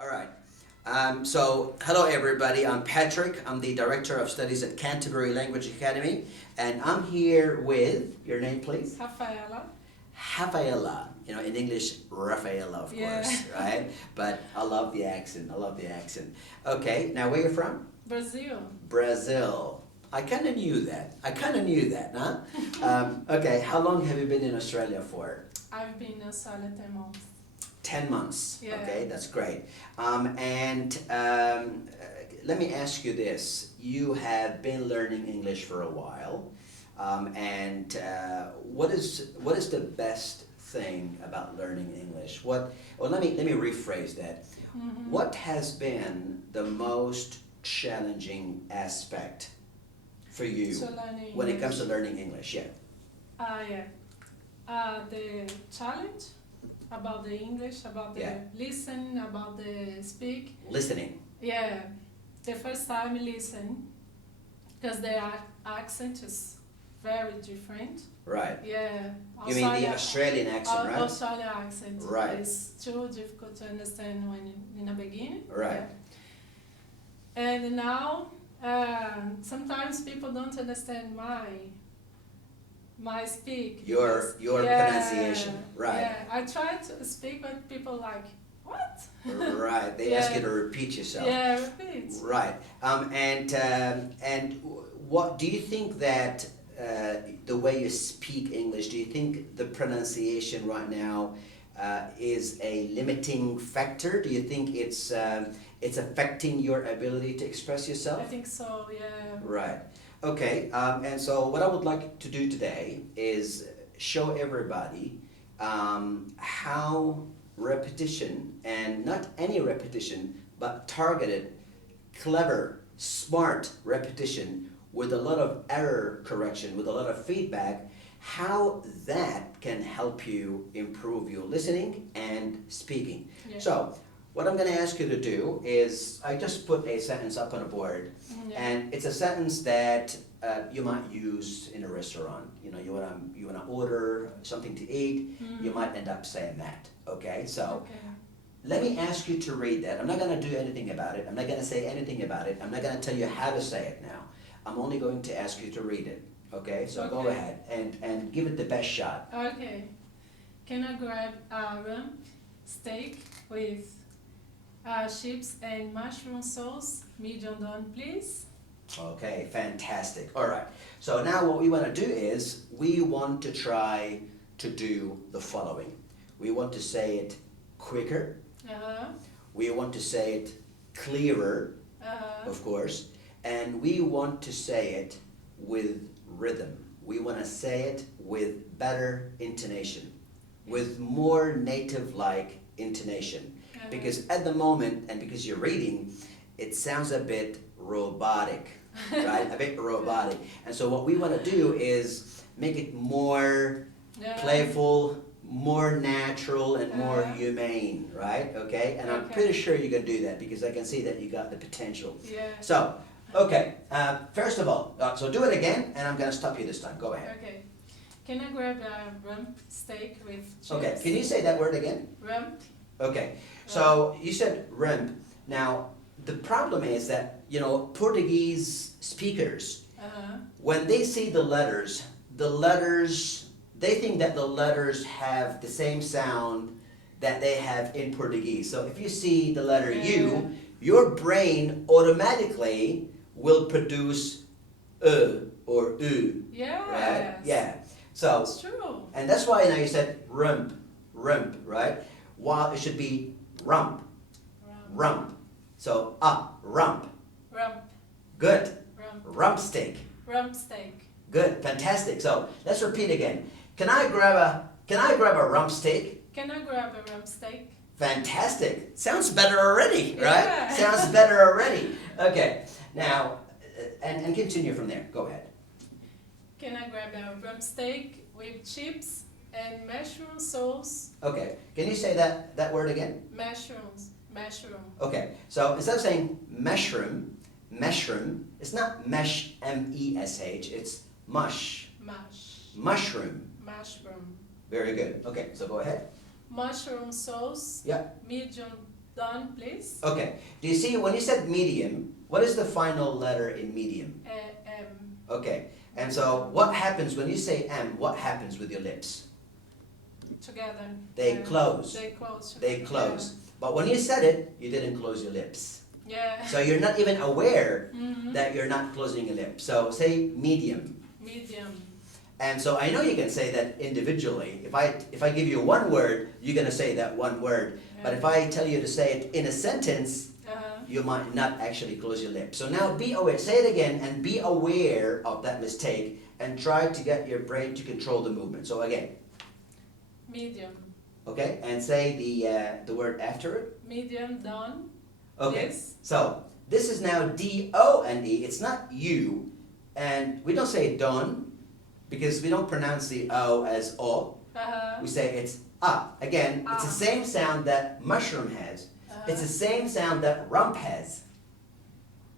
All right. So, hello everybody. I'm Patrick. I'm the Director of Studies at Canterbury Language Academy, and I'm here with your name, please. Rafaela. Rafaela. You know, in English, Rafaela, of course, right? But I love the accent. I love the accent. Okay. Now, where you from? Brazil. Brazil. I kind of knew that. Huh? Okay. How long have you been in Australia for? I've been in Australia 10 months. 10 months. Yeah. Okay, that's great. Let me ask you this. You have been learning English for a while. What is the best thing about learning English? Let me rephrase that. Mm-hmm. What has been the most challenging aspect for you when it comes to learning English? Yeah. The challenge about the English, about the listen, about the speak. Listening. Yeah. The first time I listen, because the accent is very different. Right. Yeah. You mean the Australian accent, right? Australian accent. Right. It's too difficult to understand when in the beginning. Right. Yeah. And now, sometimes people don't understand my speak. Your pronunciation, right? Yeah, I try to speak, but people like, what? Right. They ask you to repeat yourself. Yeah, repeat. Right. And what do you think that the way you speak English? Do you think the pronunciation right now is a limiting factor? Do you think it's affecting your ability to express yourself? I think so. Yeah. Right. Okay. And so what I would like to do today is show everybody how repetition, and not any repetition, but targeted, clever, smart repetition with a lot of error correction, with a lot of feedback, how that can help you improve your listening and speaking. Yeah. So, what I'm going to ask you to do is, I just put a sentence up on a board, and it's a sentence that you might use in a restaurant. You know, you wanna order something to eat, you might end up saying that. Okay, so let me ask you to read that. I'm not going to do anything about it. I'm not going to say anything about it. I'm not going to tell you how to say it now. I'm only going to ask you to read it. Okay, so go ahead and give it the best shot. Okay. Can I grab a rump steak with chips and mushroom sauce, medium done, please? Okay, fantastic. All right. So now what we want to do is we want to try to do the following. We want to say it quicker. We want to say it clearer, of course. And we want to say it with rhythm. We want to say it with better intonation, with more native-like intonation. Because at the moment, and because you're reading, it sounds a bit robotic, right? A bit robotic. And so what we want to do is make it more playful, more natural, and more humane, right? Okay? And I'm pretty sure you can do that because I can see that you got the potential. Yeah. So, okay, first of all, so do it again, and I'm going to stop you this time. Go ahead. Okay. Can I grab a rump steak with chips? Okay, can you say that word again? Rump. Okay, so you said rump. Now, the problem is that, you know, Portuguese speakers, when they see the letters, they think that the letters have the same sound that they have in Portuguese. So if you see the letter U, your brain automatically will produce or U. Yeah. Right? Yeah. So it's true. And that's why now you said rump, right? While it should be rump. So rump. Rump. Good. Rump steak. Rump steak. Good, fantastic. So let's repeat again. Can I grab a rump steak? Can I grab a rump steak? Fantastic. Sounds better already, right? Yeah. Sounds better already. Okay. Now, and continue from there. Go ahead. Can I grab a rump steak with chips and mushroom sauce? Okay. Can you say that word again? Mushroom. Okay. So instead of saying mushroom, it's not mesh, M-E-S-H, it's mush. Mushroom. Very good. Okay, so go ahead. Mushroom sauce. Yeah. Medium done, please. Okay. Do you see when you said medium, what is the final letter in medium? M. Okay. And so what happens when you say M? What happens with your lips? Together. They close. They close. They close. But when you said it, you didn't close your lips. Yeah. So you're not even aware Mm-hmm. that you're not closing your lips. So say medium. Medium. And so I know you can say that individually. If I give you one word, you're gonna say that one word. But if I tell you to say it in a sentence, you might not actually close your lips. So now be aware. Say it again and be aware of that mistake and try to get your brain to control the movement. So again. Medium. Okay, and say the word after it. Medium done. Okay. Yes. So this is now D-O-N-E. It's not you, and we don't say done because we don't pronounce the O as O. We say it's ah. Again, it's the same sound that mushroom has. It's the same sound that rump has.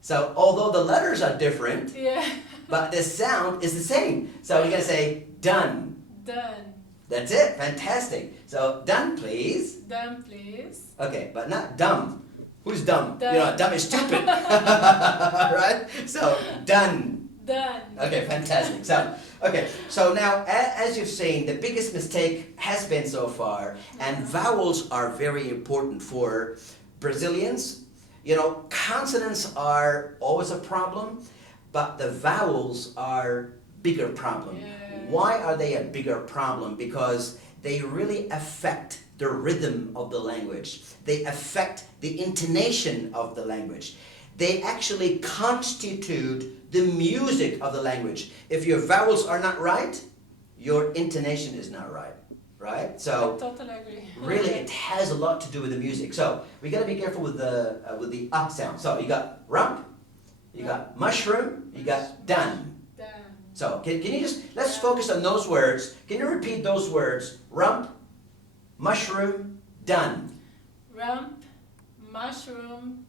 So although the letters are different, Yeah. but the sound is the same. So we're gonna say done. Done. That's it. Fantastic. So done, please. Done, please. Okay, but not dumb. Who's dumb? Done. You know, dumb is stupid. Right? So done. Done. Okay, fantastic. So now, as you've seen, the biggest mistake has been so far, and vowels are very important for Brazilians. You know, consonants are always a problem, but the vowels are bigger problem. Yeah. Why are they a bigger problem? Because they really affect the rhythm of the language. They affect the intonation of the language. They actually constitute the music of the language. If your vowels are not right, your intonation is not right, right? So I totally agree. really, it has a lot to do with the music. So we got to be careful with the sound. So you got rump, you got mushroom, you got done. Done. So can you just, let's focus on those words. Can you repeat those words? Rump, mushroom, done. Rump, mushroom,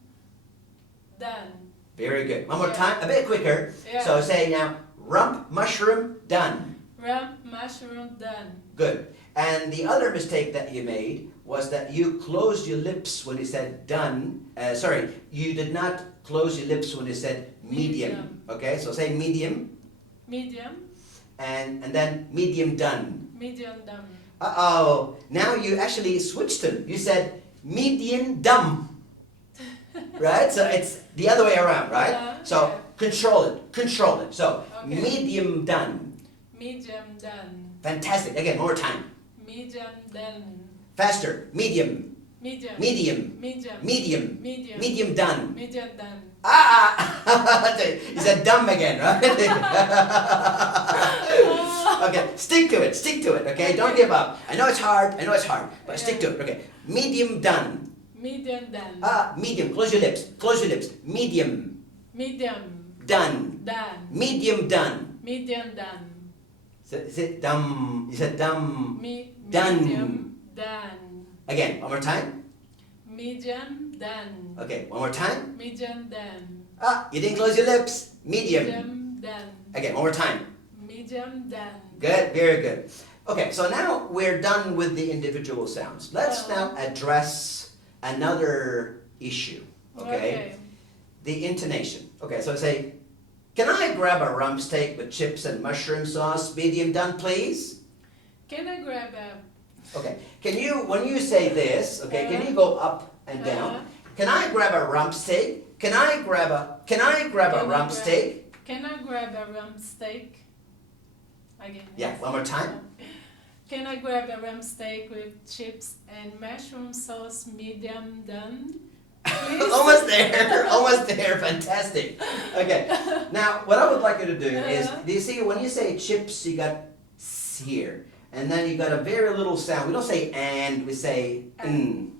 done. Very good. One more time, a bit quicker. Yeah. So say now, rump, mushroom, done. Rump, mushroom, done. Good. And the other mistake that you made was that you closed your lips when you said done. You did not close your lips when you said medium. Okay, so say medium. Medium. And then medium done. Medium done. Uh-oh. Now you actually switched them. You said medium dumb. Right? So it's the other way around, right? Yeah, So yeah. control it. So Okay. medium done. Medium done. Fantastic. Again, one more time. Medium done. Faster. Medium. Medium. Medium. Medium. Medium. Medium. Medium done. Medium done. You said dumb again, right? Okay, stick to it, okay? Don't give up. I know it's hard, but stick to it, okay? Medium done. Medium done. Medium, close your lips, medium, Medium done, done. medium done. Medium done. Is it dumb? You said dumb. Done. Medium done. Again, one more time. Medium done. Okay, one more time. Medium done. You didn't close your lips. Medium. Medium done. Again, one more time. Medium done. Good, very good. Okay, so now we're done with the individual sounds. Let's now address another issue, okay? The intonation. Okay, so say, can I grab a rump steak with chips and mushroom sauce, medium done, please? Can I grab a... Okay, can you, when you say this, okay, can you go up and down? Can I grab a rump steak? Can I grab a rump steak? Can I grab a rump steak? Again. Yeah, one more time. Can I grab a rump steak with chips and mushroom sauce, medium done? Almost there, fantastic. Okay, now what I would like you to do is, do you see when you say chips, you got s here, and then you got a very little sound. We don't say and, we say n.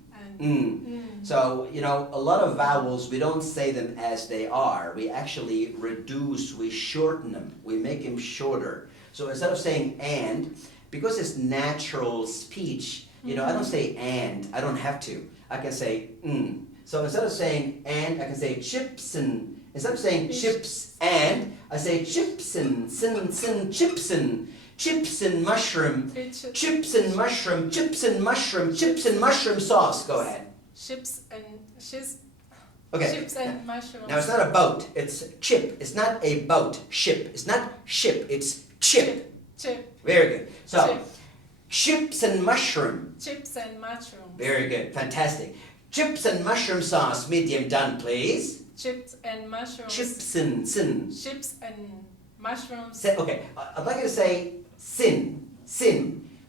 So, you know, a lot of vowels, we don't say them as they are. We actually reduce, we shorten them, we make them shorter. So instead of saying and, because it's natural speech, you know, I don't say and, I don't have to. I can say n. So instead of saying and, I can say chips and, instead of saying chips and, I say chips and, chips and mushroom, chips and mushroom, chips and mushroom sauce. Go ahead. chips and Okay. chips and mushrooms. Now it's not a boat, it's chip. It's not a boat, ship. It's not ship, it's chip. Chip. Very good. So, Chip. chips and mushroom. Chips and mushrooms. Very good, fantastic. Chips and mushroom sauce, medium done, please. Chips and mushrooms. Chips and sin. Chips and mushrooms. Okay, I'd like you to say sin.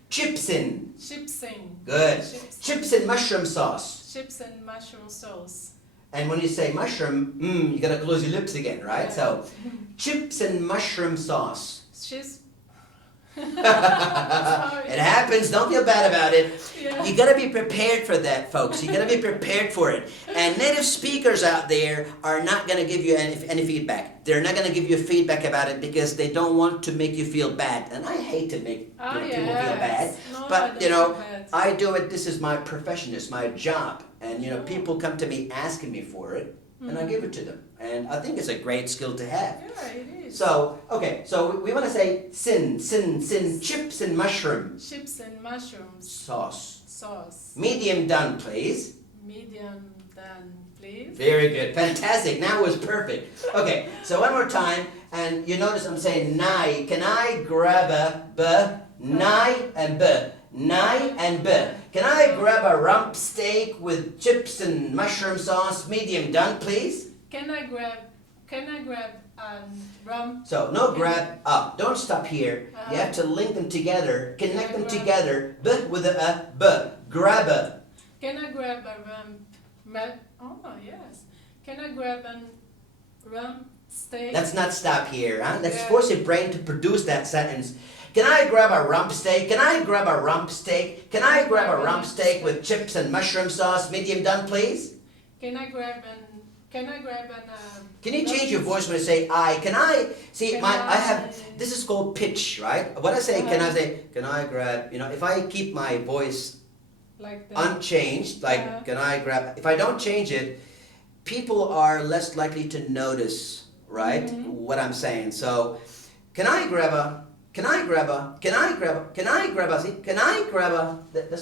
Chips in. Chips and. Good. Chips. Chips and mushroom sauce. Chips and mushroom sauce. And when you say mushroom, you gotta close your lips again, right? Yeah. So, chips and mushroom sauce. Chips. It happens, don't feel bad about it. Yeah. You gotta be prepared for that, folks. You gotta be prepared for it. And native speakers out there are not gonna give you any feedback. They're not gonna give you feedback about it because they don't want to make you feel bad. And I hate to make people feel bad. No, I But don't feel bad. I do it. This is my profession. It's my job. And people come to me asking me for it, and I give it to them. And I think it's a great skill to have. Yeah, it is. So, okay, so we want to say sin, chips and mushroom Chips and mushrooms sauce. sauce. Medium done, please. Medium done, please. Very good, fantastic, now it was perfect. Okay, so one more time, and you notice I'm saying nai. Can I grab a b, nai and b, nai and b. Can I grab a rump steak with chips and mushroom sauce, medium done, please? Can I grab rum? So, no grab up. Don't stop here. You have to link them together, connect them together. B with a b. Grab a. Can I grab a oh yes. Can I grab a rum steak? Let's not stop here. Huh? Let's Yeah. force your brain to produce that sentence. Can I grab a rump steak? Can I grab a rump steak? Can I grab a rump steak with chips and mushroom sauce, medium done, please? Can I grab an Can you change your voice when I say I? Can I see Can I have I- this is called pitch, right? When I say can I say can I grab, if I keep my voice like that? unchanged, like Yeah. can I grab, if I don't change it, people are less likely to notice, right, what I'm saying. So can I grab a that's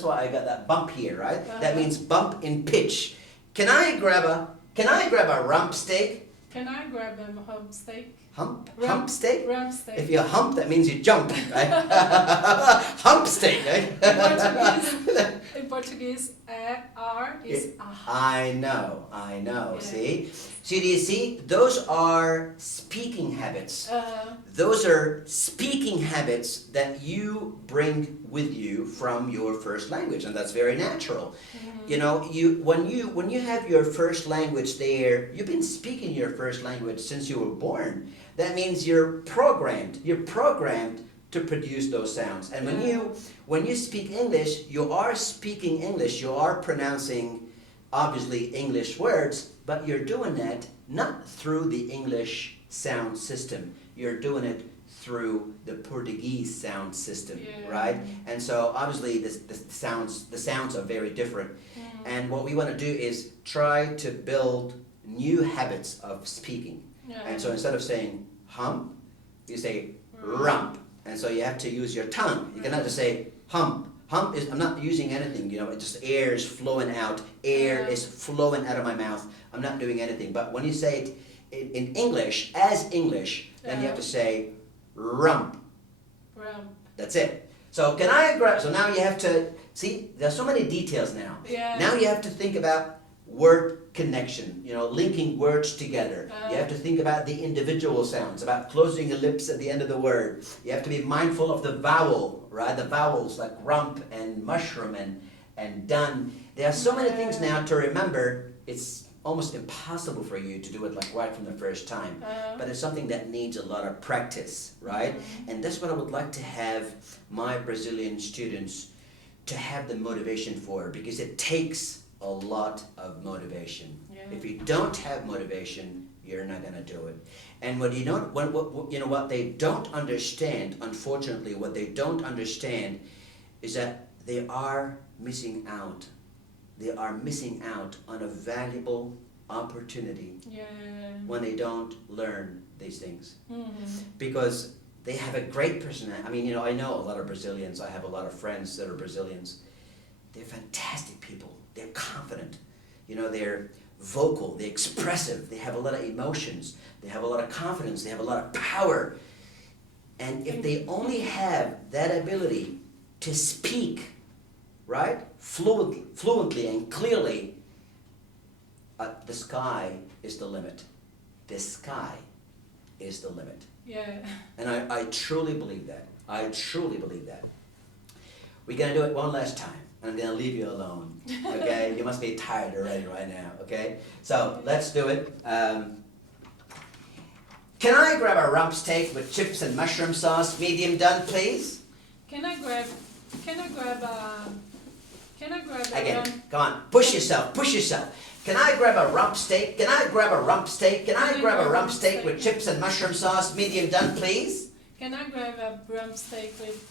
why I got that bump here, right? That means bump in pitch. Can I grab a rump steak? Can I grab a hump steak? Hump steak? Rump steak. If you hump, that means you jump, right? Hump steak, right? In Portuguese, R is I know, Yeah. see? See, do you see? Those are speaking habits. uh, Those are speaking habits that you bring with you from your first language, and that's very natural. When you have your first language there, you've been speaking your first language since you were born. That means you're programmed to produce those sounds. And when you speak English, you are speaking English, you are pronouncing obviously English words, but you're doing that not through the English sound system. You're doing it through the Portuguese sound system, right? And so obviously the sounds are very different. And what we want to do is try to build new habits of speaking. And so instead of saying hump, you say rump. And so you have to use your tongue. You cannot just say hump. Hump is, I'm not using anything, it's just air is flowing out. Air is flowing out of my mouth. I'm not doing anything. But when you say it in English, as English, then you have to say rump. rump. That's it. So can I grab, so now you have to, see, there's so many details now. Yeah. Now you have to think about word connection, linking words together. You have to think about the individual sounds, about closing your lips at the end of the word. You have to be mindful of the vowel, right? The vowels like rump and mushroom and done. There are so many things now to remember. It's almost impossible for you to do it like right from the first time. But it's something that needs a lot of practice, right? And that's what I would like to have my Brazilian students to have the motivation for, because it takes a lot of motivation. If you don't have motivation, you're not going to do it. And what what they don't understand, unfortunately, what they don't understand is that they are missing out. They are missing out on a valuable opportunity when they don't learn these things. Because they have a great personality. I mean, I know a lot of Brazilians. I have a lot of friends that are Brazilians. They're fantastic people. They're confident. You know, they're vocal, they're expressive, they have a lot of emotions, they have a lot of confidence, they have a lot of power. And if they only have that ability to speak, right, fluently and clearly, the sky is the limit. The sky is the limit. Yeah. And I truly believe that. I truly believe that. We're going to do it one last time. I'm going to leave you alone. Okay? You must be tired already right now. Okay? So let's do it. Can I grab a rump steak with chips and mushroom sauce, medium done, please? Can I grab Again, a come on. Push yourself. Push yourself. Can I grab a rump steak? Can I grab a rump steak? Can I grab a rump steak with chips and mushroom sauce, medium done, please? Can I grab a rump steak with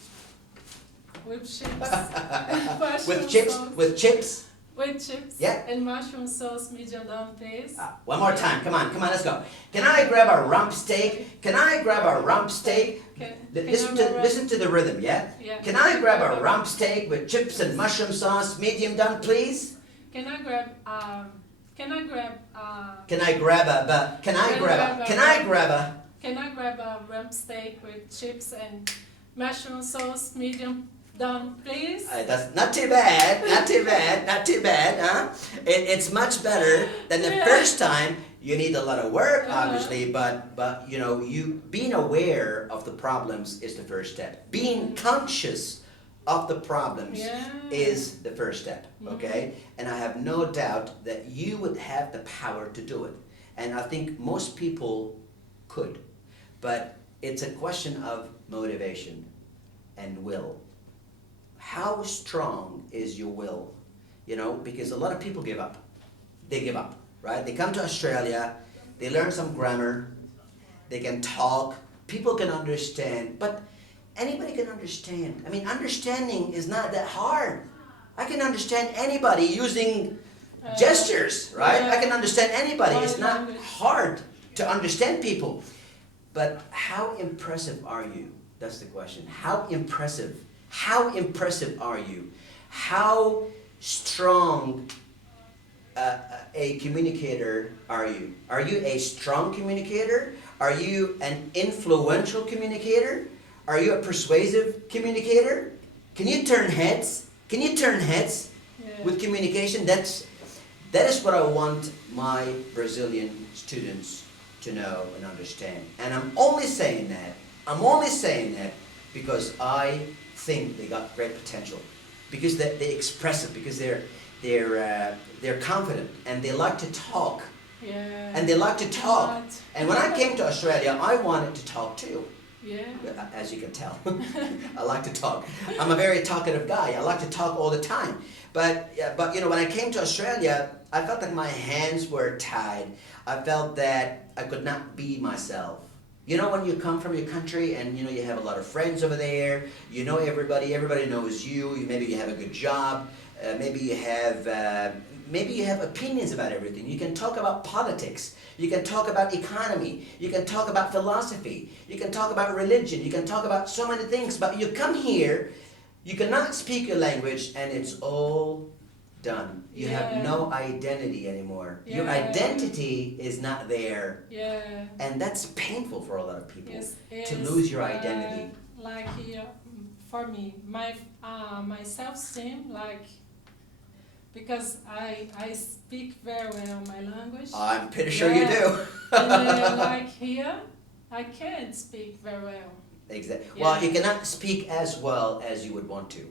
chips? With chips? With chips. Yeah. And mushroom sauce, medium done, please. One more time. Come on, let's go. Can I grab a rump steak? Can I grab a rump steak? Listen to the rhythm, yeah? Yeah. Can I grab a rump steak with chips and mushroom sauce, medium done, please? Can I grab a rump steak with chips and mushroom sauce, medium done, please? That's not too bad, not too bad, huh? It's much better than the first time. You need a lot of work, obviously, but you know, you being aware of the problems is the first step. Being conscious of the problems is the first step, okay? And I have no doubt that you would have the power to do it. And I think most people could, but it's a question of motivation and will. How strong is your will? You know, because a lot of people give up. They give up, right? They come to Australia, they learn some grammar, they can talk, people can understand, but anybody can understand. I mean, understanding is not that hard. I can understand anybody using gestures, right? I can understand anybody. It's not hard to understand people. But how impressive are you? That's the question. How impressive? How impressive are you? How strong a communicator are you? Are you a strong communicator? Are you an influential communicator? Are you a persuasive communicator? Can you turn heads? Can you turn heads with communication? That is what I want my Brazilian students to know and understand. And I'm only saying that because I think they got great potential, because they're expressive, because they're confident and they like to talk. Yeah. And they like to talk. And when I came to Australia, I wanted to talk too. Yeah. As you can tell, I like to talk. I'm a very talkative guy. I like to talk all the time. But you know, when I came to Australia, I felt like my hands were tied. I felt that I could not be myself. You know, when you come from your country and you know you have a lot of friends over there, you know everybody knows you. Maybe you have a good job. Maybe you have opinions about everything. You can talk about politics. You can talk about economy. You can talk about philosophy. You can talk about religion. You can talk about so many things. But you come here, you cannot speak your language, and it's all done. You have no identity anymore. Yeah. Your identity is not there. Yeah. And that's painful for a lot of people, Yes, to lose your identity. Like here, for me, my self-esteem, like, because I speak very well my language. I'm pretty sure you do. And like here, I can't speak very well. Exactly. Yeah. Well, you cannot speak as well as you would want to.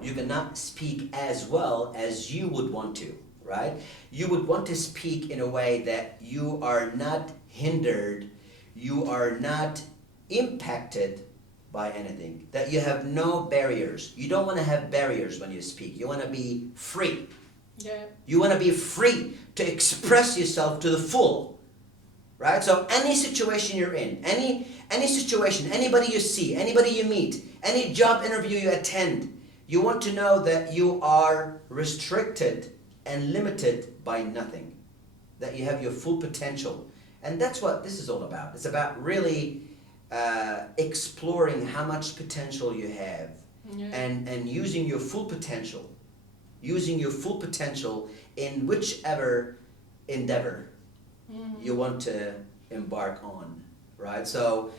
You cannot speak as well as you would want to, right? You would want to speak in a way that you are not hindered, you are not impacted by anything, that you have no barriers. You don't want to have barriers when you speak. You want to be free. Yeah. You want to be free to express yourself to the full, right? So any situation you're in, any situation, anybody you see, anybody you meet, any job interview you attend, you want to know that you are restricted and limited by nothing, that you have your full potential. And that's what this is all about. It's about really exploring how much potential you have, and using your full potential in whichever endeavor you want to embark on, right? So,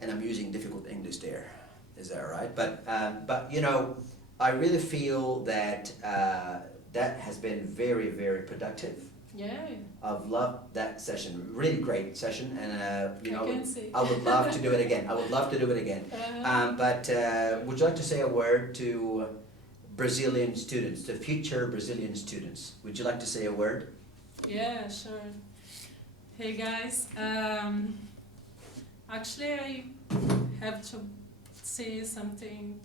and I'm using difficult English there, is that right? But you know, I really feel that that has been very, very productive. Yeah. I've loved that session, really great session, and you I know, can see. I would love to do it again. I would love to do it again. But would you like to say a word to Brazilian students, to future Brazilian students? Would you like to say a word? Yeah, sure. Hey guys, actually I have to say something,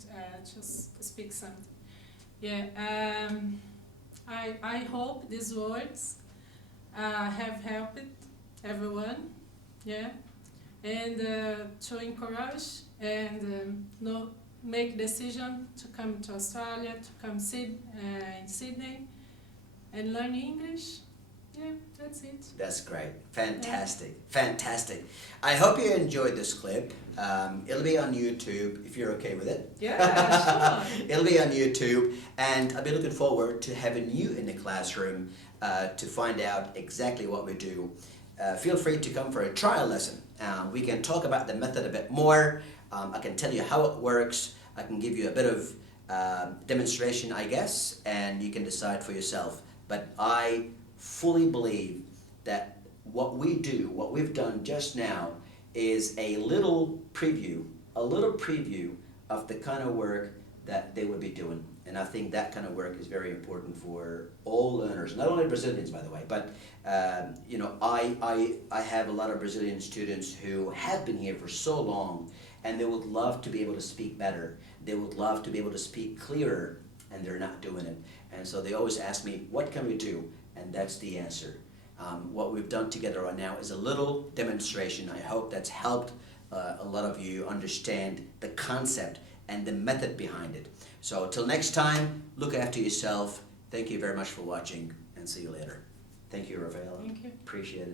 just speak something. Yeah, I hope these words have helped everyone, yeah, and to encourage and no, make decision to come to Australia, to come in Sydney and learn English. Yeah, that's it. That's great. Fantastic. Fantastic. I hope you enjoyed this clip. It'll be on YouTube if you're okay with it. Yeah, sure. It'll be on YouTube, and I'll be looking forward to having you in the classroom to find out exactly what we do. Feel free to come for a trial lesson. We can talk about the method a bit more. I can tell you how it works. I can give you a bit of demonstration, I guess, and you can decide for yourself. But I fully believe that what we do, what we've done just now, is a little preview of the kind of work that they would be doing. And I think that kind of work is very important for all learners, not only Brazilians, by the way, but you know, I have a lot of Brazilian students who have been here for so long, and they would love to be able to speak better. They would love to be able to speak clearer, and they're not doing it. And so they always ask me, what can we do? And that's the answer. What we've done together right now is a little demonstration. I hope that's helped a lot of you understand the concept and the method behind it. So till next time, look after yourself. Thank you very much for watching, and see you later. Thank you, Rafaela. Thank you. Appreciate it.